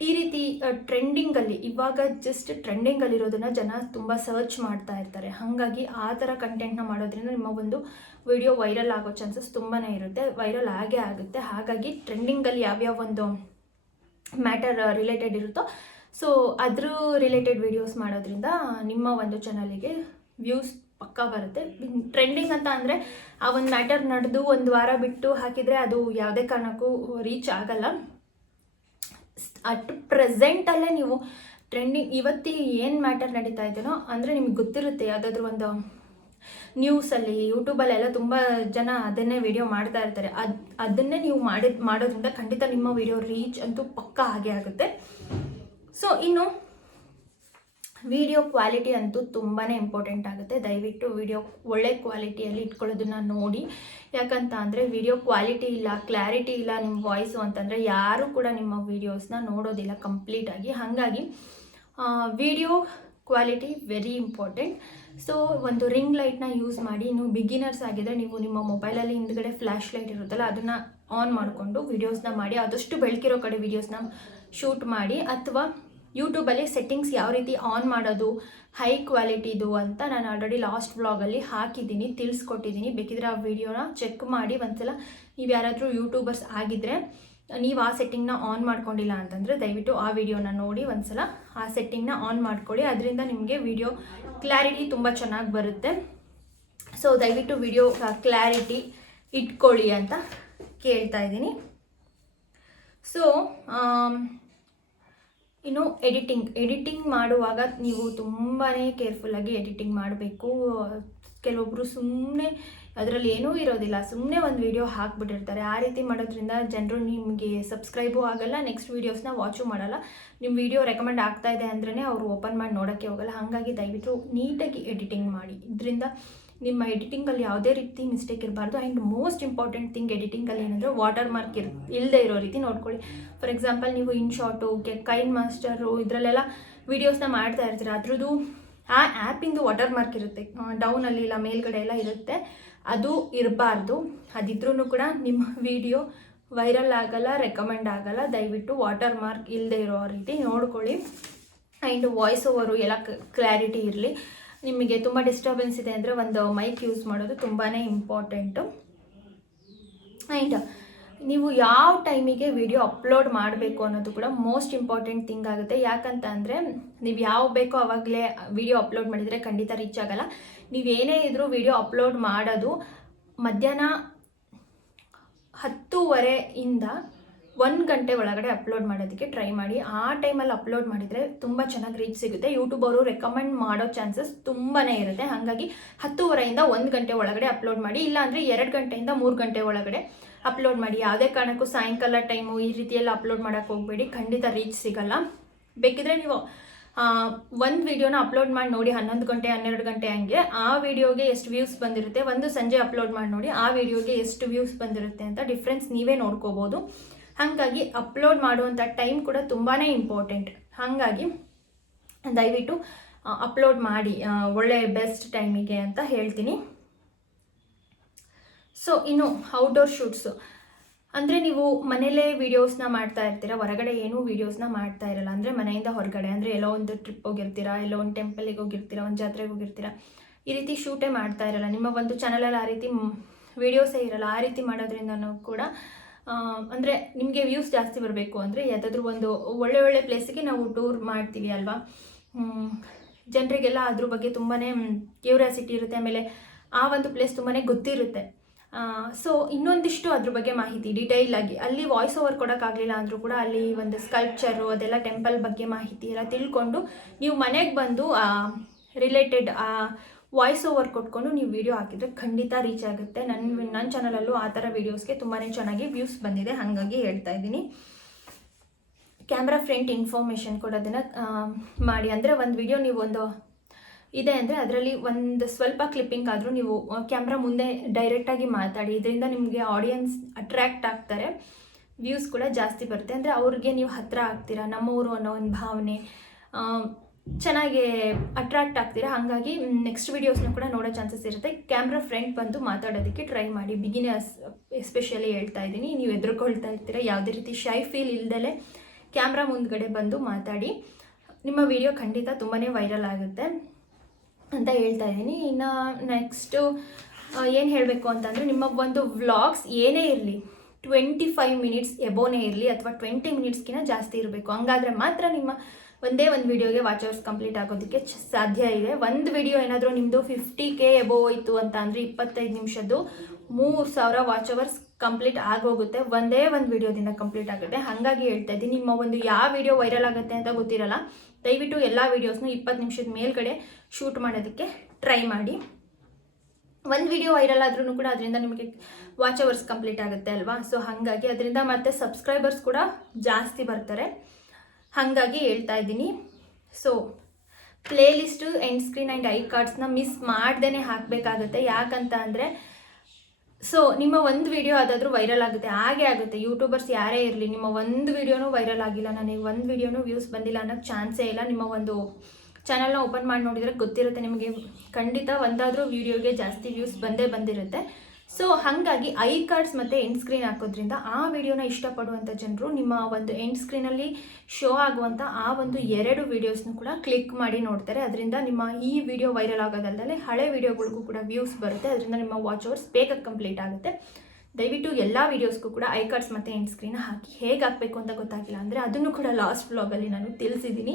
ಈ ರೀತಿ ಟ್ರೆಂಡಿಂಗಲ್ಲಿ ಇವಾಗ ಜಸ್ಟ್ ಟ್ರೆಂಡಿಂಗಲ್ಲಿರೋದನ್ನು ಜನ ತುಂಬ ಸರ್ಚ್ ಮಾಡ್ತಾ ಇರ್ತಾರೆ. ಹಾಗಾಗಿ ಆ ಥರ ಕಂಟೆಂಟ್ನ ಮಾಡೋದ್ರಿಂದ ನಿಮ್ಮ ಒಂದು ವಿಡಿಯೋ ವೈರಲ್ ಆಗೋ ಚಾನ್ಸಸ್ ತುಂಬಾ ಇರುತ್ತೆ. ವೈರಲ್ ಆಗೇ ಆಗುತ್ತೆ. ಹಾಗಾಗಿ ಟ್ರೆಂಡಿಂಗಲ್ಲಿ ಯಾವ್ಯಾವ ಒಂದು ಮ್ಯಾಟರ್ ರಿಲೇಟೆಡ್ ಇರುತ್ತೋ ಸೊ ಅದ್ರ ರಿಲೇಟೆಡ್ ವಿಡಿಯೋಸ್ ಮಾಡೋದ್ರಿಂದ ನಿಮ್ಮ ಒಂದು ಚಾನಲಿಗೆ ವ್ಯೂಸ್ ಪಕ್ಕಾ ಬರುತ್ತೆ. ಟ್ರೆಂಡಿಂಗ್ ಅಂತ ಅಂದರೆ ಆ ಒಂದು ಮ್ಯಾಟರ್ ನಡೆದು ಒಂದು ವಾರ ಬಿಟ್ಟು ಹಾಕಿದರೆ ಅದು ಯಾವುದೇ ಕಾರಣಕ್ಕೂ ರೀಚ್ ಆಗಲ್ಲ. ಅಟ್ ಪ್ರೆಸೆಂಟಲ್ಲೇ ನೀವು ಟ್ರೆಂಡಿಂಗ್ ಇವತ್ತಿ ಏನು ಮ್ಯಾಟರ್ ನಡೀತಾ ಇದೆಯೋ ಅಂದರೆ ನಿಮ್ಗೆ ಗೊತ್ತಿರುತ್ತೆ ಯಾವುದಾದ್ರೂ ಒಂದು ನ್ಯೂಸಲ್ಲಿ ಯೂಟ್ಯೂಬಲ್ಲೆಲ್ಲ ತುಂಬ ಜನ ಅದನ್ನೇ ವಿಡಿಯೋ ಮಾಡ್ತಾ ಇರ್ತಾರೆ. ಅದು, ಅದನ್ನೇ ನೀವು ಮಾಡಿ ಮಾಡೋದ್ರಿಂದ ಖಂಡಿತ ನಿಮ್ಮ ವಿಡಿಯೋ ರೀಚ್ ಅಂತೂ ಪಕ್ಕ ಹಾಗೆ ಆಗುತ್ತೆ. ಸೊ ಇನ್ನು ವಿಡಿಯೋ ಕ್ವಾಲಿಟಿ ಅಂತೂ ತುಂಬಾ ಇಂಪಾರ್ಟೆಂಟ್ ಆಗುತ್ತೆ. ದಯವಿಟ್ಟು ವಿಡಿಯೋ ಒಳ್ಳೆ ಕ್ವಾಲಿಟಿಯಲ್ಲಿ ಇಟ್ಕೊಳ್ಳೋದನ್ನ ನೋಡಿ. ಯಾಕಂತ ಅಂದರೆ ವಿಡಿಯೋ ಕ್ವಾಲಿಟಿ ಇಲ್ಲ ಕ್ಲಾರಿಟಿ ಇಲ್ಲ ನಿಮ್ಮ ವಾಯ್ಸು ಅಂತಂದರೆ ಯಾರೂ ಕೂಡ ನಿಮ್ಮ ವೀಡಿಯೋಸ್ನ ನೋಡೋದಿಲ್ಲ ಕಂಪ್ಲೀಟಾಗಿ ಹಾಗಾಗಿ video quality very important so ಒಂದು ರಿಂಗ್ ಲೈಟ್ನ ಯೂಸ್ ಮಾಡಿ, ನೀವು ಬಿಗಿನರ್ಸ್ ಆಗಿದ್ರೆ ನೀವು ನಿಮ್ಮ ಮೊಬೈಲಲ್ಲಿ ಹಿಂದ್ಗಡೆ ಫ್ಲ್ಯಾಶ್ ಲೈಟ್ ಇರುತ್ತಲ್ಲ, ಅದನ್ನು ಆನ್ ಮಾಡಿಕೊಂಡು ವೀಡಿಯೋಸ್ನ ಮಾಡಿ, ಆದಷ್ಟು ಬೆಳಕಿರೋ ಕಡೆ ವೀಡಿಯೋಸ್ನ ಶೂಟ್ ಮಾಡಿ, ಅಥವಾ ಯೂಟ್ಯೂಬಲ್ಲಿ ಸೆಟ್ಟಿಂಗ್ಸ್ ಯಾವ ರೀತಿ ಆನ್ ಮಾಡೋದು ಹೈ ಕ್ವಾಲಿಟಿದು ಅಂತ ನಾನು ಆಲ್ರೆಡಿ ಲಾಸ್ಟ್ ವ್ಲಾಗಲ್ಲಿ ಹಾಕಿದ್ದೀನಿ, ತಿಳಿಸ್ಕೊಟ್ಟಿದ್ದೀನಿ. ಬೇಕಿದ್ರೆ ಆ ವಿಡಿಯೋನ ಚೆಕ್ ಮಾಡಿ ಒಂದ್ಸಲ ನೀವು ಯಾರಾದರೂ ಯೂಟ್ಯೂಬರ್ಸ್ ಆಗಿದ್ದರೆ ನೀವು ಆ ಸೆಟ್ಟಿಂಗ್ನ ಆನ್ ಮಾಡ್ಕೊಂಡಿಲ್ಲ ಅಂತಂದರೆ ದಯವಿಟ್ಟು ಆ ವಿಡಿಯೋನ ನೋಡಿ ಒಂದ್ಸಲ ಆ ಸೆಟ್ಟಿಂಗ್ನ ಆನ್ ಮಾಡ್ಕೊಳ್ಳಿ. ಅದರಿಂದ ನಿಮಗೆ ವಿಡಿಯೋ ಕ್ಲಾರಿಟಿ ತುಂಬ ಚೆನ್ನಾಗಿ ಬರುತ್ತೆ. ಸೊ ದಯವಿಟ್ಟು ವಿಡಿಯೋ ಕ್ಲಾರಿಟಿ ಇಟ್ಕೊಳ್ಳಿ ಅಂತ ಕೇಳ್ತಾ ಇದ್ದೀನಿ. ಸೊ ಇನ್ನು ಎಡಿಟಿಂಗ್ ಎಡಿಟಿಂಗ್ ಮಾಡುವಾಗ ನೀವು ತುಂಬಾ ಕೇರ್ಫುಲ್ಲಾಗಿ ಎಡಿಟಿಂಗ್ ಮಾಡಬೇಕು. ಕೆಲವೊಬ್ಬರು ಸುಮ್ಮನೆ ಅದರಲ್ಲಿ ಏನೂ ಇರೋದಿಲ್ಲ ಸುಮ್ಮನೆ ಒಂದು ವಿಡಿಯೋ ಹಾಕ್ಬಿಟ್ಟಿರ್ತಾರೆ. ಆ ರೀತಿ ಮಾಡೋದ್ರಿಂದ ಜನರು ನಿಮಗೆ ಸಬ್ಸ್ಕ್ರೈಬೂ ಆಗಲ್ಲ ನೆಕ್ಸ್ಟ್ ವೀಡಿಯೋಸ್ನ ವಾಚು ಮಾಡಲ್ಲ. ನಿಮ್ಮ ವಿಡಿಯೋ ರೆಕಮೆಂಡ್ ಆಗ್ತಾ ಇದೆ ಅಂದ್ರೇ ಅವರು ಓಪನ್ ಮಾಡಿ ನೋಡೋಕ್ಕೆ ಹೋಗಲ್ಲ. ಹಾಗಾಗಿ ದಯವಿಟ್ಟು ನೀಟಾಗಿ ಎಡಿಟಿಂಗ್ ಮಾಡಿ. ಇದರಿಂದ ನಿಮ್ಮ ಎಡಿಟಿಂಗಲ್ಲಿ ಯಾವುದೇ ರೀತಿ ಮಿಸ್ಟೇಕ್ ಇರಬಾರ್ದು. ಆ್ಯಂಡ್ ಮೋಸ್ಟ್ ಇಂಪಾರ್ಟೆಂಟ್ ಥಿಂಗ್ ಎಡಿಟಿಂಗಲ್ಲಿ ಏನಂದರೆ ವಾಟರ್ ಮಾರ್ಕ್ ಇರ್ ಇಲ್ಲದೆ ಇರೋ ರೀತಿ ನೋಡ್ಕೊಳ್ಳಿ. ಫಾರ್ ಎಕ್ಸಾಂಪಲ್ ನೀವು ಇನ್ ಶಾರ್ಟು ಕೆ ಕೈನ್ ಮಾಸ್ಟರು ಇದರಲ್ಲೆಲ್ಲ ವೀಡಿಯೋಸ್ನ ಮಾಡ್ತಾ ಇರ್ತೀರ. ಅದ್ರದ್ದು ಆ ಆ್ಯಪಿಂದು ವಾಟರ್ ಮಾರ್ಕ್ ಇರುತ್ತೆ. ಡೌನಲ್ಲಿ ಇಲ್ಲ, ಮೇಲ್ಗಡೆ ಎಲ್ಲ ಇರುತ್ತೆ. ಅದು ಇರಬಾರ್ದು. ಅದಿದ್ರೂ ಕೂಡ ನಿಮ್ಮ ವಿಡಿಯೋ ವೈರಲ್ ಆಗಲ್ಲ ರೆಕಮೆಂಡ್ ಆಗಲ್ಲ. ದಯವಿಟ್ಟು ವಾಟರ್ ಮಾರ್ಕ್ ಇಲ್ಲದೆ ಇರೋ ರೀತಿ ನೋಡ್ಕೊಳ್ಳಿ. ಆ್ಯಂಡ್ ವಾಯ್ಸ್ ಓವರು ಎಲ್ಲ ಕ್ಲಾರಿಟಿ ಇರಲಿ. ನಿಮಗೆ ತುಂಬ ಡಿಸ್ಟರ್ಬೆನ್ಸ್ ಇದೆ ಅಂದರೆ ಒಂದು ಮೈಕ್ ಯೂಸ್ ಮಾಡೋದು ತುಂಬಾ ಇಂಪಾರ್ಟೆಂಟು ಆ್ಯಂಡ್ ನೀವು ಯಾವ ಟೈಮಿಗೆ ವಿಡಿಯೋ ಅಪ್ಲೋಡ್ ಮಾಡಬೇಕು ಅನ್ನೋದು ಕೂಡ ಮೋಸ್ಟ್ ಇಂಪಾರ್ಟೆಂಟ್ ಥಿಂಗ್ ಆಗುತ್ತೆ. ಯಾಕಂತ ಅಂದರೆ ನೀವು ಯಾವ ಬೇಕೋ ಆವಾಗಲೇ ವಿಡಿಯೋ ಅಪ್ಲೋಡ್ ಮಾಡಿದರೆ ಖಂಡಿತ ರೀಚ್ ಆಗಲ್ಲ. ನೀವೇನೇ ಇದ್ದರೂ ವಿಡಿಯೋ ಅಪ್ಲೋಡ್ ಮಾಡೋದು ಮಧ್ಯಾಹ್ನ ಹತ್ತೂವರೆಯಿಂದ ಒಂದು ಗಂಟೆ ಒಳಗಡೆ ಅಪ್ಲೋಡ್ ಮಾಡೋದಕ್ಕೆ ಟ್ರೈ ಮಾಡಿ. ಆ ಟೈಮಲ್ಲಿ ಅಪ್ಲೋಡ್ ಮಾಡಿದರೆ ತುಂಬ ಚೆನ್ನಾಗಿ ರೀಚ್ ಸಿಗುತ್ತೆ. ಯೂಟ್ಯೂಬ್ ಅವರು ರೆಕಮೆಂಡ್ ಮಾಡೋ ಚಾನ್ಸಸ್ ತುಂಬಾ ಇರುತ್ತೆ. ಹಾಗಾಗಿ ಹತ್ತುವರೆಯಿಂದ ಒಂದು ಗಂಟೆ ಒಳಗಡೆ ಅಪ್ಲೋಡ್ ಮಾಡಿ. ಇಲ್ಲಾಂದರೆ ಎರಡು ಗಂಟೆಯಿಂದ ಮೂರು ಗಂಟೆ ಒಳಗಡೆ ಅಪ್ಲೋಡ್ ಮಾಡಿ. ಯಾವುದೇ ಕಾರಣಕ್ಕೂ ಸಾಯಂಕಾಲ ಟೈಮು ಈ ರೀತಿಯೆಲ್ಲ ಅಪ್ಲೋಡ್ ಮಾಡೋಕ್ಕೆ ಹೋಗಬೇಡಿ. ಖಂಡಿತ ರೀಚ್ ಸಿಗಲ್ಲ. ಬೇಕಿದ್ರೆ ನೀವು ಒಂದು ವಿಡಿಯೋನ ಅಪ್ಲೋಡ್ ಮಾಡಿ ನೋಡಿ. ಹನ್ನೊಂದು ಗಂಟೆ, ಹನ್ನೆರಡು ಗಂಟೆ ಹಂಗೆ. ಆ ವಿಡಿಯೋಗೆ ಎಷ್ಟು ವ್ಯೂಸ್ ಬಂದಿರುತ್ತೆ? ಒಂದು ಸಂಜೆ ಅಪ್ಲೋಡ್ ಮಾಡಿ ನೋಡಿ. ಆ ವಿಡಿಯೋಗೆ ಎಷ್ಟು ವ್ಯೂಸ್ ಬಂದಿರುತ್ತೆ ಅಂತ ಡಿಫ್ರೆನ್ಸ್ ನೀವೇ ನೋಡ್ಕೋಬೋದು. ಹಾಗಾಗಿ ಅಪ್ಲೋಡ್ ಮಾಡುವಂಥ ಟೈಮ್ ಕೂಡ ತುಂಬಾ ಇಂಪಾರ್ಟೆಂಟ್ ಹಾಗಾಗಿ ದಯವಿಟ್ಟು ಅಪ್ಲೋಡ್ ಮಾಡಿ ಒಳ್ಳೆಯ ಒಳ್ಳೆ ಬೆಸ್ಟ್ ಟೈಮಿಗೆ ಅಂತ ಹೇಳ್ತೀನಿ. ಸೊ ಇನ್ನು ಔಟ್ಡೋರ್ ಶೂಟ್ಸು ಅಂದರೆ ನೀವು ಮನೇಲೇ ವೀಡಿಯೋಸ್ನ ಮಾಡ್ತಾ ಇರ್ತೀರಾ? ಹೊರಗಡೆ ಏನೂ ವೀಡಿಯೋಸ್ನ ಮಾಡ್ತಾ ಇರಲ್ಲ. ಅಂದರೆ ಮನೆಯಿಂದ ಹೊರಗಡೆ. ಅಂದರೆ ಎಲ್ಲೋ ಒಂದು ಟ್ರಿಪ್ ಹೋಗಿರ್ತೀರಾ? ಎಲ್ಲೋ ಒಂದು ಟೆಂಪಲಿಗೆ ಹೋಗಿರ್ತೀರಾ? ಒಂದು ಜಾತ್ರೆಗೆ ಹೋಗಿರ್ತೀರಾ? ಈ ರೀತಿ ಶೂಟೇ ಮಾಡ್ತಾ ಇರಲ್ಲ. ನಿಮ್ಮ ಒಂದು ಚಾನಲಲ್ಲಿ ಆ ರೀತಿ ವೀಡಿಯೋಸೇ ಇರಲ್ಲ. ಆ ರೀತಿ ಮಾಡೋದ್ರಿಂದ ಕೂಡ ಅಂದರೆ ನಿಮಗೆ ವ್ಯೂಸ್ ಜಾಸ್ತಿ ಬರಬೇಕು ಅಂದರೆ ಯಾವುದಾದ್ರೂ ಒಂದು ಒಳ್ಳೆ ಒಳ್ಳೆ ಪ್ಲೇಸಿಗೆ ನಾವು ಟೂರ್ ಮಾಡ್ತೀವಿ ಅಲ್ವಾ? ಜನರಿಗೆಲ್ಲ ಅದ್ರ ಬಗ್ಗೆ ತುಂಬಾ ಕ್ಯೂರಿಯಾಸಿಟಿ ಇರುತ್ತೆ. ಆಮೇಲೆ ಆ ಒಂದು ಪ್ಲೇಸ್ ತುಂಬಾ ಗೊತ್ತಿರುತ್ತೆ. ಸೊ ಇನ್ನೊಂದಿಷ್ಟು ಅದ್ರ ಬಗ್ಗೆ ಮಾಹಿತಿ ಡಿಟೈಲ್ ಆಗಿ, ಅಲ್ಲಿ ವಾಯ್ಸ್ ಓವರ್ ಕೊಡೋಕ್ಕಾಗಲಿಲ್ಲ ಅಂದರೂ ಕೂಡ ಅಲ್ಲಿ ಒಂದು ಸ್ಕಲ್ಪ್ಚರು ಅದೆಲ್ಲ ಟೆಂಪಲ್ ಬಗ್ಗೆ ಮಾಹಿತಿ ಎಲ್ಲ ತಿಳ್ಕೊಂಡು ನೀವು ಮನೆಗೆ ಬಂದು ರಿಲೇಟೆಡ್ ವಾಯ್ಸ್ ಓವರ್ ಕೊಟ್ಕೊಂಡು ನೀವು ವಿಡಿಯೋ ಹಾಕಿದರೆ ಖಂಡಿತ ರೀಚ್ ಆಗುತ್ತೆ. ನನ್ನ ನನ್ನ ಚಾನಲಲ್ಲೂ ಆ ಥರ ವೀಡಿಯೋಸ್ಗೆ ತುಂಬಾ ಚೆನ್ನಾಗಿ ವ್ಯೂಸ್ ಬಂದಿದೆ. ಹಾಗಾಗಿ ಹೇಳ್ತಾ ಇದ್ದೀನಿ. ಕ್ಯಾಮ್ರಾ ಫ್ರಂಟ್ ಇನ್ಫಾರ್ಮೇಷನ್ ಕೊಡೋದನ್ನು ಮಾಡಿ. ಅಂದರೆ ಒಂದು ವಿಡಿಯೋ ನೀವು ಒಂದು ಇದೆ ಅಂದರೆ ಅದರಲ್ಲಿ ಒಂದು ಸ್ವಲ್ಪ ಕ್ಲಿಪ್ಪಿಂಗ್ ಆದರೂ ನೀವು ಕ್ಯಾಮ್ರಾ ಮುಂದೆ ಡೈರೆಕ್ಟಾಗಿ ಮಾತಾಡಿ. ಇದರಿಂದ ನಿಮಗೆ ಆಡಿಯನ್ಸ್ ಅಟ್ರ್ಯಾಕ್ಟ್ ಆಗ್ತಾರೆ. ವ್ಯೂಸ್ ಕೂಡ ಜಾಸ್ತಿ ಬರುತ್ತೆ. ಅಂದರೆ ಅವ್ರಿಗೆ ನೀವು ಹತ್ತಿರ ಆಗ್ತೀರಾ? ನಮ್ಮವರು ಅನ್ನೋ ಒಂದು ಭಾವನೆ ಚೆನ್ನಾಗಿ ಅಟ್ರಾಕ್ಟ್ ಆಗ್ತೀರಾ? ಹಾಗಾಗಿ ನೆಕ್ಸ್ಟ್ ವೀಡಿಯೋಸ್ನ ಕೂಡ ನೋಡೋ ಚಾನ್ಸಸ್ ಇರುತ್ತೆ. ಕ್ಯಾಮ್ರಾ ಫ್ರಂಟ್ ಬಂದು ಮಾತಾಡೋದಕ್ಕೆ ಟ್ರೈ ಮಾಡಿ. ಬಿಗಿನರ್ಸ್ ಎಸ್ಪೆಷಲಿ ಹೇಳ್ತಾ ಇದ್ದೀನಿ, ನೀವು ಎದುರುಕೊಳ್ತಾ ಇರ್ತೀರ, ಯಾವುದೇ ರೀತಿ ಶೈ ಫೀಲ್ ಇಲ್ದಲೆ ಕ್ಯಾಮ್ರಾ ಮುಂದ್ಗಡೆ ಬಂದು ಮಾತಾಡಿ. ನಿಮ್ಮ ವಿಡಿಯೋ ಖಂಡಿತ ತುಂಬಾ ವೈರಲ್ ಆಗುತ್ತೆ ಅಂತ ಹೇಳ್ತಾ ಇದ್ದೀನಿ. ಇನ್ನು ನೆಕ್ಸ್ಟು ಏನು ಹೇಳಬೇಕು ಅಂತಂದರೆ, ನಿಮ್ಮ ಒಂದು ವ್ಲಾಗ್ಸ್ ಏನೇ ಇರಲಿ ಟ್ವೆಂಟಿ ಫೈವ್ ಮಿನಿಟ್ಸ್ ಎಬೋನೇ ಇರಲಿ, ಅಥವಾ ಟ್ವೆಂಟಿ ಮಿನಿಟ್ಸ್ಗಿಂತ ಜಾಸ್ತಿ ಇರಬೇಕು. ಹಂಗಾದರೆ ಮಾತ್ರ ನಿಮ್ಮ ಒಂದೇ ಒಂದು ವಿಡಿಯೋಗೆ ವಾಚ್ ಅವರ್ಸ್ ಕಂಪ್ಲೀಟ್ ಆಗೋದಕ್ಕೆ ಸಾಧ್ಯ ಇದೆ. ಒಂದು ವಿಡಿಯೋ ಏನಾದರೂ ನಿಮ್ಮದು ಫಿಫ್ಟಿ ಕೆ ಎಬೋ ಹೋಯ್ತು ಅಂತ ಅಂದರೆ ಇಪ್ಪತ್ತೈದು ನಿಮಿಷದ್ದು ಮೂರು ಸಾವಿರ ವಾಚ್ ಅವರ್ಸ್ ಕಂಪ್ಲೀಟ್ ಆಗೋಗುತ್ತೆ. ಒಂದೇ ಒಂದು ವಿಡಿಯೋದಿಂದ ಕಂಪ್ಲೀಟ್ ಆಗುತ್ತೆ. ಹಾಗಾಗಿ ಹೇಳ್ತಾ ಇದ್ದೀನಿ, ನಿಮ್ಮ ಒಂದು ಯಾವ ವಿಡಿಯೋ ವೈರಲ್ ಆಗುತ್ತೆ ಅಂತ ಗೊತ್ತಿರಲ್ಲ, ದಯವಿಟ್ಟು ಎಲ್ಲ ವೀಡಿಯೋಸ್ನು ಇಪ್ಪತ್ತು ನಿಮಿಷದ ಮೇಲ್ಗಡೆ ಶೂಟ್ ಮಾಡೋದಕ್ಕೆ ಟ್ರೈ ಮಾಡಿ. ಒಂದು ವಿಡಿಯೋ ವೈರಲ್ ಆದ್ರೂ ಕೂಡ ಅದರಿಂದ ನಿಮಗೆ ವಾಚ್ ಅವರ್ಸ್ ಕಂಪ್ಲೀಟ್ ಆಗುತ್ತೆ ಅಲ್ವಾ? ಸೊ ಹಾಗಾಗಿ ಅದರಿಂದ ಮತ್ತೆ ಸಬ್ಸ್ಕ್ರೈಬರ್ಸ್ ಕೂಡ ಜಾಸ್ತಿ ಬರ್ತಾರೆ. ಹಾಗಾಗಿ ಹೇಳ್ತಾ ಇದ್ದೀನಿ. So playlist end screen and I ಕಾರ್ಡ್ಸ್ನ miss ಮಾಡ್ದೇ ಹಾಕಬೇಕಾಗುತ್ತೆ. ಯಾಕಂತ ಅಂದರೆ ಸೊ ನಿಮ್ಮ ಒಂದು ವಿಡಿಯೋ ಅದಾದರೂ ವೈರಲ್ ಆಗುತ್ತೆ. ಹಾಗೆ ಆಗುತ್ತೆ. ಯೂಟ್ಯೂಬರ್ಸ್ ಯಾರೇ ಇರಲಿ, ನಿಮ್ಮ ಒಂದು ವಿಡಿಯೋನೂ ವೈರಲ್ ಆಗಿಲ್ಲ. ನನಗೆ ಒಂದು ವಿಡಿಯೋನೂ ವ್ಯೂಸ್ ಬಂದಿಲ್ಲ ಅನ್ನೋಕ್ಕೆ ಚಾನ್ಸೇ ಇಲ್ಲ. ನಿಮ್ಮ ಒಂದು ಚಾನಲ್ನ ಓಪನ್ ಮಾಡಿ ನೋಡಿದರೆ ಗೊತ್ತಿರುತ್ತೆ ನಿಮಗೆ. ಖಂಡಿತ ಒಂದಾದರೂ ವೀಡಿಯೋಗೆ ಜಾಸ್ತಿ ವ್ಯೂಸ್ ಬಂದೇ ಬಂದಿರುತ್ತೆ. ಸೊ ಹಾಗಾಗಿ ಐ ಕಾರ್ಡ್ಸ್ ಮತ್ತು ಎಂಡ್ ಸ್ಕ್ರೀನ್ ಹಾಕೋದ್ರಿಂದ ಆ ವಿಡಿಯೋನ ಇಷ್ಟಪಡುವಂಥ ಜನರು ನಿಮ್ಮ ಒಂದು ಎಂಡ್ ಸ್ಕ್ರೀನಲ್ಲಿ ಶೋ ಆಗುವಂಥ ಆ ಒಂದು ಎರಡು ವಿಡಿಯೋಸ್ನ ಕೂಡ ಕ್ಲಿಕ್ ಮಾಡಿ ನೋಡ್ತಾರೆ. ಅದರಿಂದ ನಿಮ್ಮ ಈ ವಿಡಿಯೋ ವೈರಲ್ ಆಗೋದಲ್ಲದೆ ಹಳೆ ವಿಡಿಯೋಗಳಿಗೂ ಕೂಡ ವ್ಯೂಸ್ ಬರುತ್ತೆ. ಅದರಿಂದ ನಿಮ್ಮ ವಾಚ್ ಅವರ್ಸ್ ಬೇಗ ಕಂಪ್ಲೀಟ್ ಆಗುತ್ತೆ. ದಯವಿಟ್ಟು ಎಲ್ಲ ವೀಡಿಯೋಸ್ಗೂ ಕೂಡ ಐ ಕಾರ್ಡ್ಸ್ ಮತ್ತು ಎಂಡ್ ಸ್ಕ್ರೀನ್ ಹಾಕಿ ಹೇಗೆ ಹಾಕಬೇಕು ಅಂತ ಗೊತ್ತಾಗಿಲ್ಲ ಅಂದರೆ ಅದನ್ನು ಕೂಡ ಲಾಸ್ಟ್ ಬ್ಲಾಗಲ್ಲಿ ನಾನು ತಿಳಿಸಿದ್ದೀನಿ.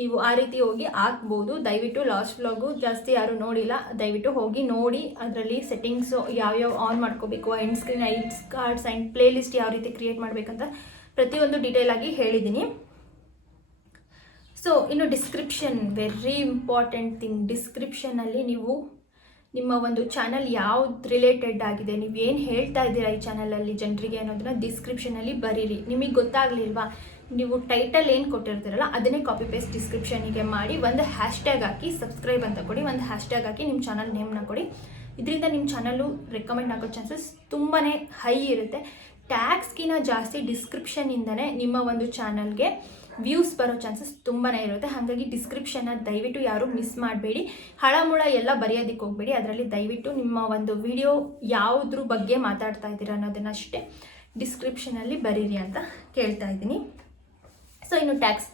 ನೀವು ಆ ರೀತಿ ಹೋಗಿ ಹಾಕ್ಬೋದು. ದಯವಿಟ್ಟು ಲಾಸ್ಟ್ ವ್ಲಾಗು ಜಾಸ್ತಿ ಯಾರು ನೋಡಿಲ್ಲ, ದಯವಿಟ್ಟು ಹೋಗಿ ನೋಡಿ. ಅದರಲ್ಲಿ ಸೆಟ್ಟಿಂಗ್ಸು ಯಾವ್ಯಾವ ಆನ್ ಮಾಡ್ಕೋಬೇಕು end screen its cards and playlist ಯಾವ ರೀತಿ ಕ್ರಿಯೇಟ್ ಮಾಡಬೇಕಂತ ಪ್ರತಿಯೊಂದು ಡೀಟೇಲ್ ಆಗಿ ಹೇಳಿದ್ದೀನಿ. ಸೊ ಇನ್ನು ಡಿಸ್ಕ್ರಿಪ್ಷನ್ ವೆರಿ ಇಂಪಾರ್ಟೆಂಟ್ ಥಿಂಗ್ ಡಿಸ್ಕ್ರಿಪ್ಷನಲ್ಲಿ ನೀವು ನಿಮ್ಮ ಒಂದು ಚಾನಲ್ ಯಾವ್ದು ರಿಲೇಟೆಡ್ ಆಗಿದೆ? ನೀವು ಏನು ಹೇಳ್ತಾ ಇದ್ದೀರಾ ಈ ಚಾನಲಲ್ಲಿ ಜನರಿಗೆ ಅನ್ನೋದನ್ನ ಡಿಸ್ಕ್ರಿಪ್ಷನಲ್ಲಿ ಬರೀರಿ. ನಿಮಗೆ ಗೊತ್ತಾಗಲಿಲ್ವಾ? ನೀವು ಟೈಟಲ್ ಏನು ಕೊಟ್ಟಿರ್ತೀರಲ್ಲ, ಅದನ್ನೇ ಕಾಪಿ ಪೇಸ್ಟ್ ಡಿಸ್ಕ್ರಿಪ್ಷನಿಗೆ ಮಾಡಿ ಒಂದು ಹ್ಯಾಶ್ಟ್ಯಾಗ್ ಹಾಕಿ ಸಬ್ಸ್ಕ್ರೈಬ್ ಅಂತ ಕೊಡಿ. ಒಂದು ಹ್ಯಾಶ್ಟ್ಯಾಗ್ ಹಾಕಿ ನಿಮ್ಮ ಚಾನಲ್ ನೇಮ್ನ ಕೊಡಿ. ಇದರಿಂದ ನಿಮ್ಮ ಚಾನಲ್ಲು ರೆಕಮೆಂಡ್ ಆಗೋ ಚಾನ್ಸಸ್ ತುಂಬಾ ಹೈ ಇರುತ್ತೆ. ಟ್ಯಾಕ್ಸ್ಗಿನ ಜಾಸ್ತಿ ಡಿಸ್ಕ್ರಿಪ್ಷನಿಂದನೇ ನಿಮ್ಮ ಒಂದು ಚಾನಲ್ಗೆ ವ್ಯೂಸ್ ಬರೋ ಚಾನ್ಸಸ್ ತುಂಬಾ ಇರುತ್ತೆ. ಹಾಗಾಗಿ ಡಿಸ್ಕ್ರಿಪ್ಷನ್ನ ದಯವಿಟ್ಟು ಯಾರು ಮಿಸ್ ಮಾಡಬೇಡಿ. ಹಳಮುಳ ಎಲ್ಲ ಬರೆಯೋದಕ್ಕೆ ಹೋಗಬೇಡಿ. ಅದರಲ್ಲಿ ದಯವಿಟ್ಟು ನಿಮ್ಮ ಒಂದು ವಿಡಿಯೋ ಯಾವುದ್ರ ಬಗ್ಗೆ ಮಾತಾಡ್ತಾ ಇದ್ದೀರಾ ಅನ್ನೋದನ್ನಷ್ಟೇ ಡಿಸ್ಕ್ರಿಪ್ಷನಲ್ಲಿ ಬರೀರಿ ಅಂತ ಕೇಳ್ತಾ ಇದ್ದೀನಿ. ಸೊ ಇನ್ನು ಟ್ಯಾಕ್ಸ್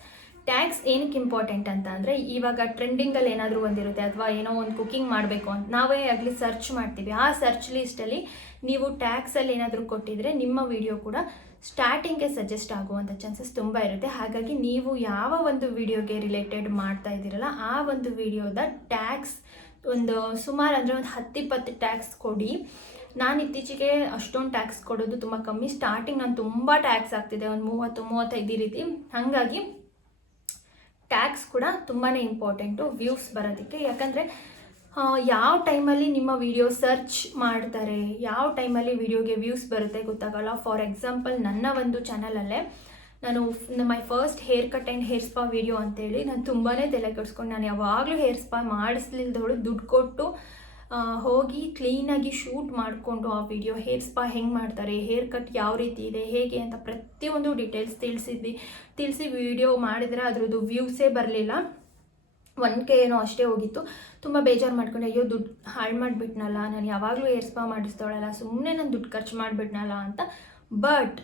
ಟ್ಯಾಕ್ಸ್ ಏನಕ್ಕೆ ಇಂಪಾರ್ಟೆಂಟ್ ಅಂತ ಅಂದರೆ, ಇವಾಗ ಟ್ರೆಂಡಿಂಗಲ್ಲಿ ಏನಾದರೂ ಒಂದಿರುತ್ತೆ ಅಥವಾ ಏನೋ ಒಂದು ಕುಕಿಂಗ್ ಮಾಡಬೇಕು ಅಂತ, ನಾವೇ ಆಗಲಿ ಸರ್ಚ್ ಮಾಡ್ತೀವಿ. ಆ ಸರ್ಚ್ ಲಿಸ್ಟಲ್ಲಿ ನೀವು ಟ್ಯಾಕ್ಸಲ್ಲಿ ಏನಾದರೂ ಕೊಟ್ಟಿದ್ರೆ ನಿಮ್ಮ ವಿಡಿಯೋ ಕೂಡ ಸ್ಟಾರ್ಟಿಂಗ್ಗೆ ಸಜೆಸ್ಟ್ ಆಗುವಂಥ ಚಾನ್ಸಸ್ ತುಂಬ ಇರುತ್ತೆ. ಹಾಗಾಗಿ ನೀವು ಯಾವ ಒಂದು ವಿಡಿಯೋಗೆ ರಿಲೇಟೆಡ್ ಮಾಡ್ತಾ ಇದ್ದೀರಲ್ಲ, ಆ ಒಂದು ವಿಡಿಯೋದ ಟ್ಯಾಕ್ಸ್ ಒಂದು ಸುಮಾರು ಅಂದರೆ ಒಂದು ಹತ್ತಿಪ್ಪತ್ತು ಟ್ಯಾಕ್ಸ್ ಕೊಡಿ. ನಾನು ಇತ್ತೀಚೆಗೆ ಅಷ್ಟೊಂದು ಟ್ಯಾಕ್ಸ್ ಕೊಡೋದು ತುಂಬ ಕಮ್ಮಿ. ಸ್ಟಾರ್ಟಿಂಗ್ ನಾನು ತುಂಬ ಟ್ಯಾಕ್ಸ್ ಆಗ್ತಿದೆ, ಒಂದು ಮೂವತ್ತು, ಮೂವತ್ತೈದು ರೀತಿ. ಹಾಗಾಗಿ ಟ್ಯಾಕ್ಸ್ ಕೂಡ ತುಂಬಾ ಇಂಪಾರ್ಟೆಂಟು ವ್ಯೂಸ್ ಬರೋದಕ್ಕೆ. ಯಾಕಂದರೆ ಯಾವ ಟೈಮಲ್ಲಿ ನಿಮ್ಮ ವಿಡಿಯೋ ಸರ್ಚ್ ಮಾಡ್ತಾರೆ? ಯಾವ ಟೈಮಲ್ಲಿ ವಿಡಿಯೋಗೆ ವ್ಯೂಸ್ ಬರುತ್ತೆ ಗೊತ್ತಾಗಲ್ಲ. ಫಾರ್ ಎಕ್ಸಾಂಪಲ್ ನನ್ನ ಒಂದು ಚಾನಲಲ್ಲೇ ನಾನು my first haircut and hair spa video ಅಂತೇಳಿ ನಾನು ತುಂಬಾ ತಲೆ ಕೆಡಿಸ್ಕೊಂಡು ನಾನು ಯಾವಾಗಲೂ ಹೇರ್ ಸ್ಪಾ ಮಾಡಿಸ್ಲಿಲ್ದವಳು ದುಡ್ಡು ಕೊಟ್ಟು ಹೋಗಿ ಕ್ಲೀನಾಗಿ ಶೂಟ್ ಮಾಡಿಕೊಂಡು ಆ ವಿಡಿಯೋ ಹೇರ್ ಸ್ಪಾ ಹೆಂಗೆ ಮಾಡ್ತಾರೆ? ಹೇರ್ ಕಟ್ ಯಾವ ರೀತಿ ಇದೆ? ಹೇಗೆ ಅಂತ ಪ್ರತಿಯೊಂದು ಡೀಟೇಲ್ಸ್ ತಿಳಿಸಿದ್ವಿ ತಿಳಿಸಿ ವಿಡಿಯೋ ಮಾಡಿದರೆ ಅದರದ್ದು ವ್ಯೂಸೇ ಬರಲಿಲ್ಲ. ಒನ್ ಕೆ ಏನೋ ಅಷ್ಟೇ ಹೋಗಿತ್ತು. ತುಂಬ ಬೇಜಾರು ಮಾಡ್ಕೊಂಡೆ, ಅಯ್ಯೋ, ದುಡ್ಡು ಹಾಳು ಮಾಡಿಬಿಟ್ನಲ್ಲ, ನಾನು ಯಾವಾಗಲೂ ಏರ್ ಸ್ಪಾ ಮಾಡಿಸ್ತಾಳಲ್ಲ ಸುಮ್ಮನೆ ನಾನು ದುಡ್ಡು ಖರ್ಚು ಮಾಡಿಬಿಟ್ನಲ್ಲ ಅಂತ. ಬಟ್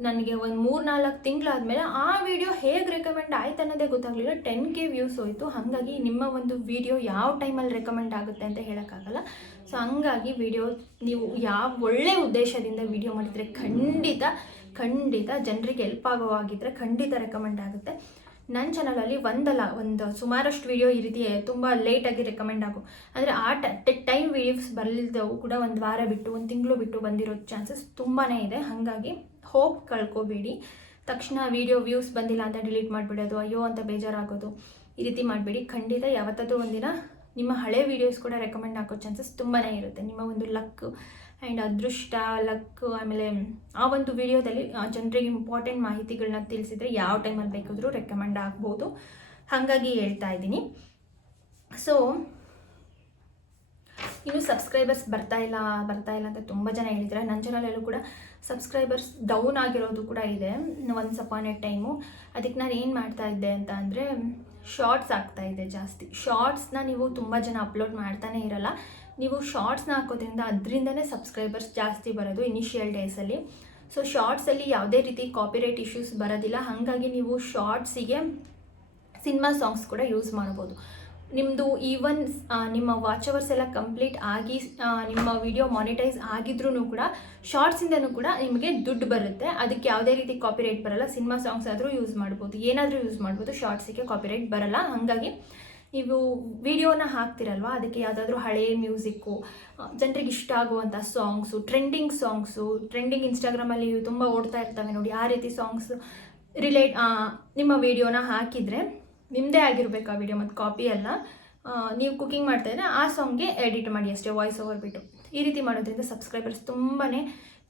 ನನಗೆ ಒಂದು ಮೂರು ನಾಲ್ಕು ತಿಂಗಳಾದಮೇಲೆ ಆ ವಿಡಿಯೋ ಹೇಗೆ ರೆಕಮೆಂಡ್ ಆಯ್ತು ಅನ್ನೋದೇ ಗೊತ್ತಾಗಲಿಲ್ಲ. ಟೆನ್ ಕೆ ವ್ಯೂಸ್ ಹೋಯಿತು. ಹಾಗಾಗಿ ನಿಮ್ಮ ಒಂದು ವಿಡಿಯೋ ಯಾವ ಟೈಮಲ್ಲಿ ರೆಕಮೆಂಡ್ ಆಗುತ್ತೆ ಅಂತ ಹೇಳೋಕ್ಕಾಗಲ್ಲ. ಸೊ, ಹಂಗಾಗಿ ವಿಡಿಯೋ ನೀವು ಯಾವ ಒಳ್ಳೆ ಉದ್ದೇಶದಿಂದ ವಿಡಿಯೋ ಮಾಡಿದರೆ ಖಂಡಿತ ಖಂಡಿತ ಜನರಿಗೆ ಹೆಲ್ಪ್ ಆಗೋ ಆಗಿದ್ದರೆ ಖಂಡಿತ ರೆಕಮೆಂಡ್ ಆಗುತ್ತೆ. ನನ್ನ ಚಾನಲಲ್ಲಿ ಒಂದಲ್ಲ, ಒಂದು ಸುಮಾರಷ್ಟು ವಿಡಿಯೋ ಈ ರೀತಿ ತುಂಬ ಲೇಟಾಗಿ ರೆಕಮೆಂಡ್ ಆಗು. ಅಂದರೆ ಆ ಟೈಮ್ ವೀಡಿಯೋಸ್ ಬರಲಿದ್ದವು ಕೂಡ ಒಂದು ವಾರ ಬಿಟ್ಟು, ಒಂದು ತಿಂಗಳು ಬಿಟ್ಟು ಬಂದಿರೋ ಚಾನ್ಸಸ್ ತುಂಬಾ ಇದೆ. ಹಾಗಾಗಿ ಹೋಪ್ ಕಳ್ಕೊಬೇಡಿ. ತಕ್ಷಣ ವಿಡಿಯೋ ವ್ಯೂಸ್ ಬಂದಿಲ್ಲ ಅಂತ ಡಿಲೀಟ್ ಮಾಡಿಬಿಡೋದು, ಅಯ್ಯೋ ಅಂತ ಬೇಜಾರಾಗೋದು. ಈ ರೀತಿ ಮಾಡಬೇಡಿ. ಖಂಡಿತ ಯಾವತ್ತಾದರೂ ಒಂದಿನ ನಿಮ್ಮ ಹಳೆ ವೀಡಿಯೋಸ್ ಕೂಡ ರೆಕಮೆಂಡ್ ಆಗೋ ಚಾನ್ಸಸ್ ತುಂಬಾ ಇರುತ್ತೆ. ನಿಮ್ಮ ಒಂದು ಲಕ್ ಆ್ಯಂಡ್ ಅದೃಷ್ಟ ಲಕ್ ಆಮೇಲೆ ಆ ಒಂದು ವಿಡಿಯೋದಲ್ಲಿ ಜನರಿಗೆ ಇಂಪಾರ್ಟೆಂಟ್ ಮಾಹಿತಿಗಳನ್ನ ತಿಳಿಸಿದರೆ ಯಾವ ಟೈಮಲ್ಲಿ ಬೇಕಾದರೂ ರೆಕಮೆಂಡ್ ಆಗ್ಬೋದು. ಹಾಗಾಗಿ ಹೇಳ್ತಾ ಇದ್ದೀನಿ. ಸೊ ಇನ್ನು ಸಬ್ಸ್ಕ್ರೈಬರ್ಸ್ ಬರ್ತಾ ಇಲ್ಲ ಬರ್ತಾ ಇಲ್ಲ ಅಂತ ತುಂಬ ಜನ ಹೇಳಿದ್ರೆ ನನ್ನ ಚಾನಲಲ್ಲೂ ಕೂಡ ಸಬ್ಸ್ಕ್ರೈಬರ್ಸ್ ಡೌನ್ ಆಗಿರೋದು ಕೂಡ ಇದೆ ಒನ್ಸ್ ಅಪಾನ್ ಎ ಟೈಮು ಅದಕ್ಕೆ ನಾನು ಏನು ಮಾಡ್ತಾ ಇದ್ದೆ ಅಂತ ಅಂದರೆ ಶಾರ್ಟ್ಸ್ ಆಗ್ತಾ ಇದೆ ಜಾಸ್ತಿ. ಶಾರ್ಟ್ಸ್ನ ನೀವು ತುಂಬ ಜನ ಅಪ್ಲೋಡ್ ಮಾಡ್ತಾನೆ ಇರಲ್ಲ. ನೀವು ಶಾರ್ಟ್ಸ್ನ ಹಾಕೋದ್ರಿಂದ ಅದರಿಂದನೇ ಸಬ್ಸ್ಕ್ರೈಬರ್ಸ್ ಜಾಸ್ತಿ ಬರೋದು ಇನಿಷಿಯಲ್ ಡೇಸಲ್ಲಿ ಸೊ ಶಾರ್ಟ್ಸಲ್ಲಿ ಯಾವುದೇ ರೀತಿ ಕಾಪಿರೈಟ್ ಇಶ್ಯೂಸ್ ಬರೋದಿಲ್ಲ. ಹಾಗಾಗಿ ನೀವು ಶಾರ್ಟ್ಸಿಗೆ ಸಿನಿಮಾ ಸಾಂಗ್ಸ್ ಕೂಡ ಯೂಸ್ ಮಾಡ್ಬೋದು. ನಿಮ್ಮದು ಈವನ್ ನಿಮ್ಮ ವಾಚ್ ಅವರ್ಸ್ ಎಲ್ಲ ಕಂಪ್ಲೀಟ್ ಆಗಿ ನಿಮ್ಮ ವಿಡಿಯೋ ಮಾನಿಟೈಸ್ ಆಗಿದ್ರೂ ಕೂಡ ಶಾರ್ಟ್ಸಿಂದನೂ ಕೂಡ ನಿಮಗೆ ದುಡ್ಡು ಬರುತ್ತೆ. ಅದಕ್ಕೆ ಯಾವುದೇ ರೀತಿ ಕಾಪಿರೈಟ್ ಬರಲ್ಲ. ಸಿನಿಮಾ ಸಾಂಗ್ಸ್ ಆದರೂ ಯೂಸ್ ಮಾಡ್ಬೋದು. ಏನಾದರೂ ಯೂಸ್ ಮಾಡ್ಬೋದು. ಶಾರ್ಟ್ಸಿಗೆ ಕಾಪಿರೈಟ್ ಬರಲ್ಲ. ಹಾಗಾಗಿ ನೀವು ವಿಡಿಯೋನ ಹಾಕ್ತಿರಲ್ವ? ಅದಕ್ಕೆ ಯಾವುದಾದ್ರೂ ಹಳೆಯ ಮ್ಯೂಸಿಕ್ಕು ಜನರಿಗೆ ಇಷ್ಟ ಆಗುವಂಥ ಸಾಂಗ್ಸು ಟ್ರೆಂಡಿಂಗ್ ಸಾಂಗ್ಸು ಟ್ರೆಂಡಿಂಗ್ ಇನ್ಸ್ಟಾಗ್ರಾಮಲ್ಲಿ ತುಂಬ ಓಡ್ತಾ ಇರ್ತವೆ ನೋಡಿ ಆ ರೀತಿ ಸಾಂಗ್ಸ್ ರಿಲೇಟ್ ನಿಮ್ಮ ವಿಡಿಯೋನ ಹಾಕಿದರೆ ನಿಮ್ಮದೇ ಆಗಿರಬೇಕು ಆ ವಿಡಿಯೋ ಮತ್ತು ಕಾಪಿ ಎಲ್ಲ ಆ, ನೀವು ಕುಕಿಂಗ್ ಮಾಡ್ತಾಯಿದ್ರೆ ಆ ಸಾಂಗ್ಗೆ ಎಡಿಟ್ ಮಾಡಿ ಅಷ್ಟೇ ವಾಯ್ಸ್ ಓವರ್ ಬಿಟ್ಟು. ಈ ರೀತಿ ಮಾಡೋದ್ರಿಂದ ಸಬ್ಸ್ಕ್ರೈಬರ್ಸ್ ತುಂಬಾ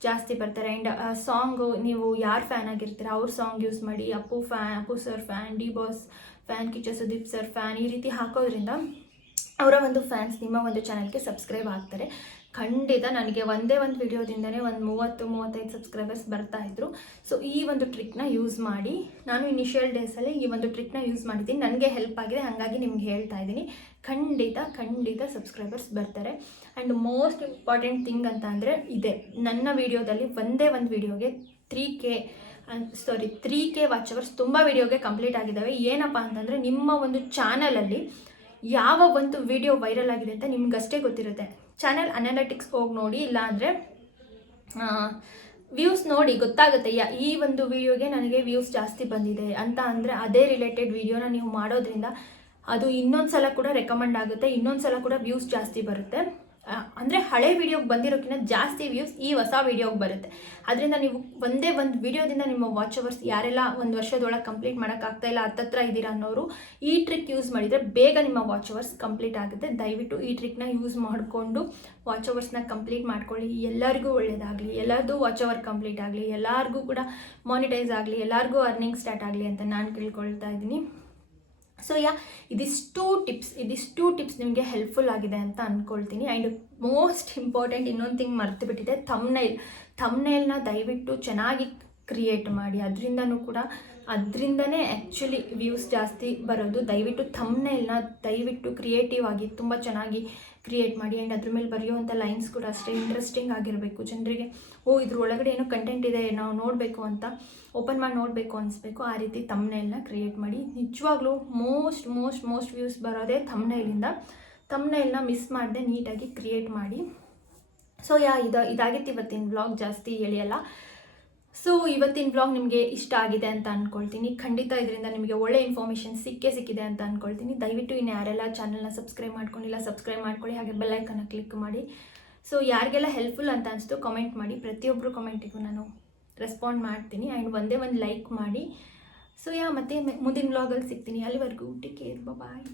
ಜಾಸ್ತಿ ಬರ್ತಾರೆ. ಆ್ಯಂಡ್ ಸಾಂಗು ನೀವು ಯಾರು ಫ್ಯಾನ್ ಆಗಿರ್ತೀರ, ಅವ್ರ ಸಾಂಗ್ ಯೂಸ್ ಮಾಡಿ, Appu fan Appu sir fan D boss fan Kiccha Sudeep sir fan ಈ ರೀತಿ ಹಾಕೋದ್ರಿಂದ, ಅವರ ಒಂದು ಫ್ಯಾನ್ಸ್ ನಿಮ್ಮ ಒಂದು ಚಾನಲ್ಗೆ ಸಬ್ಸ್ಕ್ರೈಬ್ ಆಗ್ತಾರೆ. ಖಂಡಿತ ನನಗೆ ಒಂದೇ ಒಂದು ವಿಡಿಯೋದಿಂದನೇ ಒಂದು ಮೂವತ್ತು, ಮೂವತ್ತೈದು ಸಬ್ಸ್ಕ್ರೈಬರ್ಸ್ ಬರ್ತಾ ಇದ್ರು. ಸೊ ಈ ಒಂದು ಟ್ರಿಕ್ನ ಯೂಸ್ ಮಾಡಿ, ನಾನು ಇನಿಷಿಯಲ್ ಡೇಸಲ್ಲಿ ಈ ಒಂದು ಟ್ರಿಕ್ನ ಯೂಸ್ ಮಾಡಿದ್ದೀನಿ. ನನಗೆ ಹೆಲ್ಪ್ ಆಗಿದೆ, ಹಾಗಾಗಿ ನಿಮ್ಗೆ ಹೇಳ್ತಾ ಇದ್ದೀನಿ. ಖಂಡಿತ ಖಂಡಿತ ಸಬ್ಸ್ಕ್ರೈಬರ್ಸ್ ಬರ್ತಾರೆ. ಆ್ಯಂಡ್ ಮೋಸ್ಟ್ ಇಂಪಾರ್ಟೆಂಟ್ ಥಿಂಗ್ ಅಂತ ಅಂದರೆ ಇದೆ. ನನ್ನ ವಿಡಿಯೋದಲ್ಲಿ ಒಂದೇ ಒಂದು ವಿಡಿಯೋಗೆ three K sorry three K watch hours ತುಂಬ ವಿಡಿಯೋಗೆ ಕಂಪ್ಲೀಟ್ ಆಗಿದ್ದಾವೆ. ಏನಪ್ಪ ಅಂತಂದರೆ ನಿಮ್ಮ ಒಂದು ಚಾನಲಲ್ಲಿ ಯಾವ ಒಂದು ವಿಡಿಯೋ ವೈರಲ್ ಆಗಿದೆ ಅಂತ ನಿಮ್ಗಷ್ಟೇ ಗೊತ್ತಿರುತ್ತೆ. ಚಾನಲ್ ಅನಾಲಿಟಿಕ್ಸ್ ಹೋಗಿ ನೋಡಿ ಇಲ್ಲ ಅಂದರೆ ವ್ಯೂಸ್ ನೋಡಿ ಗೊತ್ತಾಗುತ್ತೆ. ಯಾ, ಈ ಒಂದು ವಿಡಿಯೋಗೆ ನನಗೆ ವ್ಯೂಸ್ ಜಾಸ್ತಿ ಬಂದಿದೆ ಅಂತ ಅಂದರೆ ಅದೇ ರಿಲೇಟೆಡ್ ವಿಡಿಯೋನ ನೀವು ಮಾಡೋದ್ರಿಂದ ಅದು ಇನ್ನೊಂದು ಸಲ ಕೂಡ ರೆಕಮೆಂಡ್ ಆಗುತ್ತೆ ಇನ್ನೊಂದು ಸಲ ಕೂಡ ವ್ಯೂಸ್ ಜಾಸ್ತಿ ಬರುತ್ತೆ. ಅಂದರೆ ಹಳೆ ವಿಡಿಯೋಗೆ ಬಂದಿರೋಕ್ಕಿಂತ ಜಾಸ್ತಿ ವ್ಯೂಸ್ ಈ ಹೊಸ ವಿಡಿಯೋಗೆ ಬರುತ್ತೆ. ಅದರಿಂದ ನೀವು ಒಂದೇ ಒಂದು ವಿಡಿಯೋದಿಂದ ನಿಮ್ಮ ವಾಚ್ ಅವರ್ಸ್ ಯಾರೆಲ್ಲ ಒಂದು ವರ್ಷದೊಳಗೆ ಕಂಪ್ಲೀಟ್ ಮಾಡೋಕ್ಕಾಗ್ತಾ ಇಲ್ಲ ಹತ್ತತ್ರ ಇದ್ದೀರಾ ಅನ್ನೋರು ಈ ಟ್ರಿಕ್ ಯೂಸ್ ಮಾಡಿದರೆ ಬೇಗ ನಿಮ್ಮ ವಾಚ್ ಅವರ್ಸ್ ಕಂಪ್ಲೀಟ್ ಆಗುತ್ತೆ. ದಯವಿಟ್ಟು ಈ ಟ್ರಿಕ್ನ ಯೂಸ್ ಮಾಡಿಕೊಂಡು ವಾಚ್ ಅವರ್ಸ್ನ ಕಂಪ್ಲೀಟ್ ಮಾಡ್ಕೊಳ್ಳಿ. ಎಲ್ಲರಿಗೂ ಒಳ್ಳೆಯದಾಗಲಿ ಎಲ್ಲರದು ವಾಚ್ ಅವರ್ ಕಂಪ್ಲೀಟ್ ಆಗಲಿ, ಎಲ್ಲರಿಗೂ ಕೂಡ ಮಾನಿಟೈಸ್ ಆಗಲಿ, ಎಲ್ಲರಿಗೂ ಅರ್ನಿಂಗ್ ಸ್ಟಾರ್ಟ್ ಆಗಲಿ ಅಂತ ನಾನು ಕೇಳ್ಕೊಳ್ತಾ ಇದ್ದೀನಿ. ಸೊ ಯಾ ಇದಿಷ್ಟು ಟಿಪ್ಸ್ ಇದಿಷ್ಟು ಟಿಪ್ಸ್ ನಿಮಗೆ ಹೆಲ್ಪ್ಫುಲ್ ಆಗಿದೆ ಅಂತ ಅಂದ್ಕೊಳ್ತೀನಿ ಆ್ಯಂಡ್ ಮೋಸ್ಟ್ ಇಂಪಾರ್ಟೆಂಟ್ ಇನ್ನೊಂದು ಥಿಂಗ್ ಮರ್ತು ಬಿಟ್ಟಿದೆ ಥಮ್ನೈಲ್ ಥಮ್ನೈಲ್ನ ದಯವಿಟ್ಟು ಚೆನ್ನಾಗಿ ಕ್ರಿಯೇಟ್ ಮಾಡಿ. ಅದರಿಂದನೂ ಕೂಡ, ಅದರಿಂದನೇ ಆ್ಯಕ್ಚುಲಿ ವ್ಯೂಸ್ ಜಾಸ್ತಿ ಬರೋದು. ದಯವಿಟ್ಟು ಥಮ್ನೈಲ್ನ ದಯವಿಟ್ಟು ಕ್ರಿಯೇಟಿವ್ ಆಗಿ, ತುಂಬ ಚೆನ್ನಾಗಿ ಕ್ರಿಯೇಟ್ ಮಾಡಿ ಆ್ಯಂಡ್ ಅದ್ರ ಮೇಲೆ ಬರೆಯುವಂಥ ಲೈನ್ಸ್ ಕೂಡ ಅಷ್ಟೇ ಇಂಟ್ರೆಸ್ಟಿಂಗ್ ಆಗಿರಬೇಕು. ಜನರಿಗೆ, ಓ, ಇದ್ರ ಒಳಗಡೆ ಏನೋ ಕಂಟೆಂಟ್ ಇದೆ, ನಾವು ನೋಡಬೇಕು ಅಂತ ಓಪನ್ ಮಾಡಿ ನೋಡಬೇಕು ಅನಿಸ್ಬೇಕು. ಆ ರೀತಿ ತಮ್ನೈಲ್ನ ಕ್ರಿಯೇಟ್ ಮಾಡಿ, ನಿಜವಾಗ್ಲೂ ಮೋಸ್ಟ್ ಮೋಸ್ಟ್ ಮೋಸ್ಟ್ ವ್ಯೂಸ್ ಬರೋದೇ ತಮ್ನೈಲಿಂದ ತಮ್ನೈಲ್ನ ಮಿಸ್ ಮಾಡದೆ ನೀಟಾಗಿ ಕ್ರಿಯೇಟ್ ಮಾಡಿ. ಸೊ ಯಾ, ಇದು, ಇದಾಗಿತ್ತು ಇವತ್ತಿನ ಬ್ಲಾಗ್ ಜಾಸ್ತಿ ಎಳೆಯಲ್ಲ ಸೊ ಇವತ್ತಿನ ಬ್ಲಾಗ್ ನಿಮಗೆ ಇಷ್ಟ ಆಗಿದೆ ಅಂತ ಅಂದ್ಕೊಳ್ತೀನಿ ಖಂಡಿತ ಇದರಿಂದ ನಿಮಗೆ ಒಳ್ಳೆ ಇನ್ಫಾರ್ಮೇಷನ್ ಸಿಕ್ಕೇ ಸಿಕ್ಕಿದೆ ಅಂತ ಅಂದ್ಕೊಳ್ತೀನಿ ದಯವಿಟ್ಟು ಇನ್ನು ಯಾರೆಲ್ಲ ಚಾನಲ್ನ ಸಬ್ಸ್ಕ್ರೈಬ್ ಮಾಡ್ಕೊಂಡಿಲ್ಲ ಸಬ್ಸ್ಕ್ರೈಬ್ ಮಾಡ್ಕೊಳ್ಳಿ. ಹಾಗೆ ಬೆಲ್ಲೈಕನ್ನ ಕ್ಲಿಕ್ ಮಾಡಿ. ಸೊ ಯಾರಿಗೆಲ್ಲ ಹೆಲ್ಪ್ಫುಲ್ ಅಂತ ಅನಿಸ್ತು ಕಮೆಂಟ್ ಮಾಡಿ. ಪ್ರತಿಯೊಬ್ಬರು ಕಮೆಂಟಿಗೂ ನಾನು ರೆಸ್ಪಾಂಡ್ ಮಾಡ್ತೀನಿ. ಆ್ಯಂಡ್ ಒಂದೇ ಒಂದು ಲೈಕ್ ಮಾಡಿ. ಸೊ ಯಾ, ಮತ್ತೆ ಮುಂದಿನ ಬ್ಲಾಗಲ್ಲಿ ಸಿಗ್ತೀನಿ. ಅಲ್ಲಿವರೆಗೂ ಟೇಕ್ ಕೇರ್ ಬಾಯ್